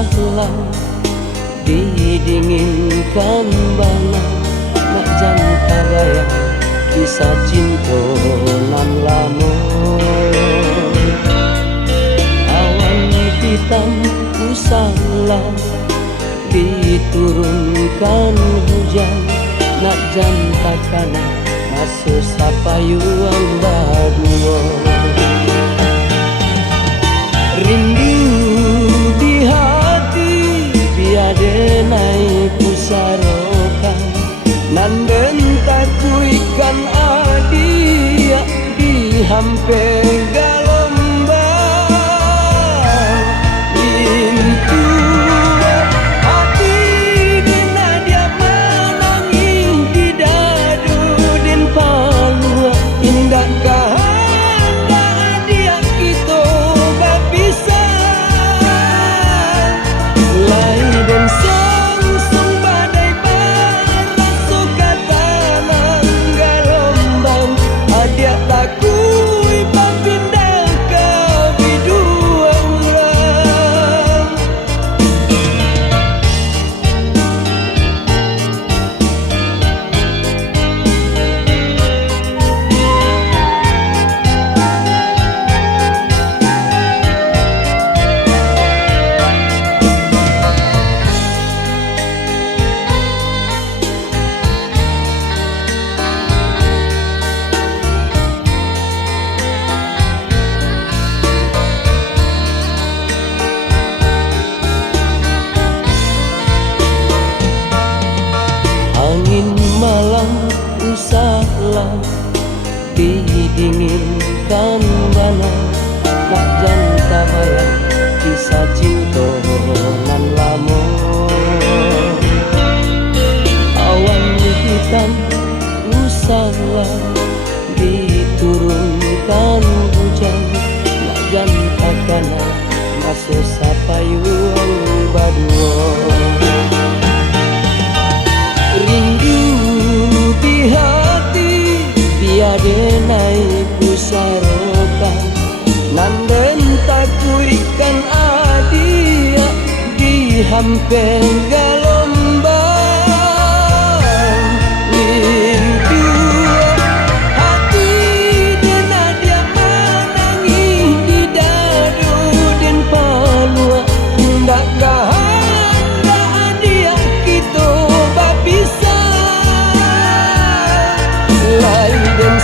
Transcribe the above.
usahlah didinginkan bana nak jangka bayang kisah cinta nan lama. Awan hitam usahlah diturunkan hujan nak jangka kana masuk sapayuang badua. Rindu di hati biade naik pusarokan nan bentak ikan adia di hampe galombang. Pintu hati dena dia menangis di dadu din palua indah kahanda dia kita berpisah. Lai dan sangsung badai barat suka tanah galombang adia takui berpindah ke bidua orang. Angin malam usahlah didinginkan bana nak jangka bayang kisah cinta nan lama. Awan hitam usahlah diturunkan hujan nak jangka kana masuk sapayuang badua. Rindu di hati biade naik pusarokan nan bentak ikan adia di hampe galombang. Rindu hati dena dia menangis di dadu din palua ndak kahanda adia kita berpisah. Lai dan